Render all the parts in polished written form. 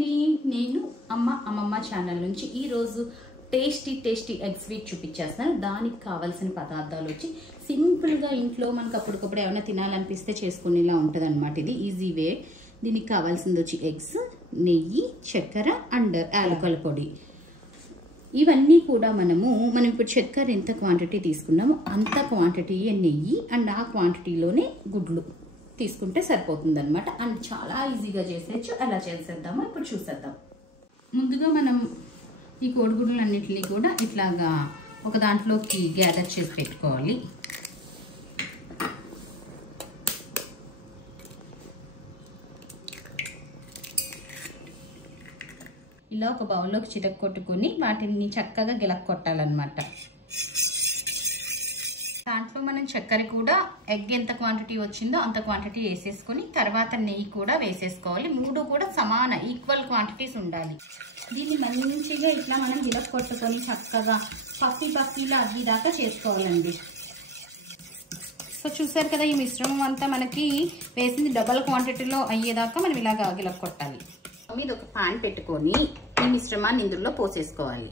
అండి, నేను అమ్మమ్మ ఛానల్ నుంచి ఈరోజు టేస్టీ ఎగ్ స్వీట్ చూపించేస్తాను. దానికి కావాల్సిన పదార్థాలు వచ్చి సింపుల్గా ఇంట్లో మనకు అప్పటికప్పుడు ఏమైనా తినాలనిపిస్తే చేసుకునేలా ఉంటుంది అనమాట. ఇది ఈజీ వే. దీనికి కావాల్సింది వచ్చి ఎగ్స్, నెయ్యి, చక్కెర అండ్ యాలకుల పొడి. ఇవన్నీ కూడా మనం ఇప్పుడు చక్కెర ఎంత క్వాంటిటీ తీసుకున్నామో అంత క్వాంటిటీ నెయ్యి అండ్ ఆ క్వాంటిటీలోనే గుడ్లు తీసుకుంటే సరిపోతుంది అనమాట. అండ్ చాలా ఈజీగా చేసేయచ్చు. ఎలా చేసేద్దామో ఇప్పుడు చూసేద్దాం. ముందుగా మనం ఈ కోడిగుడ్లన్నింటినీ కూడా ఇట్లాగా ఒక దాంట్లోకి గ్యాదర్ చేసి పెట్టుకోవాలి. ఇలా ఒక బౌల్లోకి చితక్కొట్టుకొని వాటిని చక్కగా గిలక్కొట్టాలన్నమాట. దాంట్లో మనం చక్కెర కూడా ఎగ్ ఎంత క్వాంటిటీ వచ్చిందో అంత క్వాంటిటీ వేసేసుకొని తర్వాత నెయ్యి కూడా వేసేసుకోవాలి. మూడు కూడా సమాన ఈక్వల్ క్వాంటిటీస్ ఉండాలి. దీన్ని మంచిగా ఇట్లా మనం గిలక్కొట్టుకొని చక్కగా పఫీలా అద్ది దాకా చేసుకోవాలండి. సో చూసారు కదా, ఈ మిశ్రమం అంతా మనకి వేసింది డబల్ క్వాంటిటీలో అయ్యేదాకా మనం ఇలాగా గిలక్కొట్టాలి. మీద ఒక పాన్ పెట్టుకొని ఈ మిశ్రమాన్ని ఇందులో పోసేసుకోవాలి.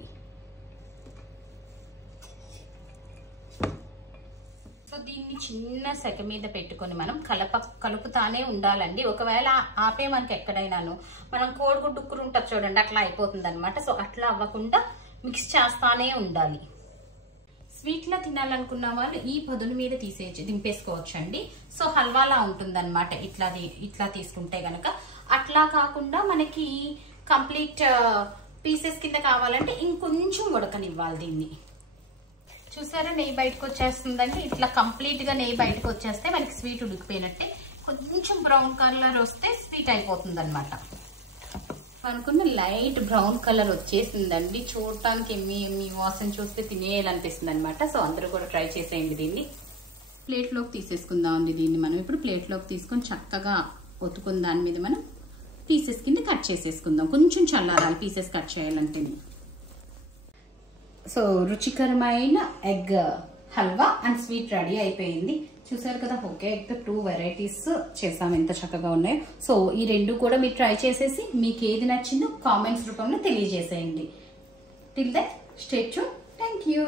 సో దీన్ని చిన్న సెగ మీద పెట్టుకొని మనం కలుపుతానే ఉండాలండి. ఒకవేళ ఆపే మనకి ఎక్కడైనాను మనం కోడిగుడ్డు ఉక్కురు ఉంటుంది చూడండి, అట్లా అయిపోతుంది అనమాట. సో అట్లా అవ్వకుండా మిక్స్ చేస్తానే ఉండాలి. స్వీట్లా తినాలనుకున్న వాళ్ళు ఈ పదును మీద దింపేసుకోవచ్చు అండి. సో హల్వాలా ఉంటుంది అనమాట ఇట్లా తీసుకుంటే గనక. అట్లా కాకుండా మనకి కంప్లీట్ పీసెస్ కింద కావాలంటే ఇంకొంచెం ఉడకనివ్వాలి దీన్ని. చూసారా, నెయ్యి బయటకు వచ్చేస్తుందండి. ఇట్లా కంప్లీట్ గా నెయ్యి బయటకు వచ్చేస్తే మనకి స్వీట్ ఉడికిపోయినట్టే. కొంచెం బ్రౌన్ కలర్ వస్తే స్వీట్ అయిపోతుంది అనమాట. అనుకున్న లైట్ బ్రౌన్ కలర్ వచ్చేసిందండి. చూడటానికి ఎమ్మి వాసన చూస్తే తినేయాలనిపిస్తుంది అనమాట. సో అందరూ కూడా ట్రై చేసేయండి. దీన్ని ప్లేట్లోకి తీసేసుకుందాం అండి. దీన్ని మనం ఇప్పుడు ప్లేట్లోకి తీసుకొని చక్కగా ఒత్తుకుని దాని మీద మనం పీసెస్ కింద కట్ చేసేసుకుందాం. కొంచెం చల్లారాలి పీసెస్ కట్ చేయాలంటే. సో రుచికరమైన egg halwa and sweet ready అయిపోయింది. చూసారు కదా, ఒకే ఎగ్ 2 వెరైటీస్ చేసాము, ఎంత చక్కగా ఉన్నాయో. సో ఈ రెండు కూడా మీరు ట్రై చేసేసి మీకు ఏది నచ్చిందో కామెంట్స్ రూపంలో తెలియజేసేయండి. Till that stay tune. Thank you.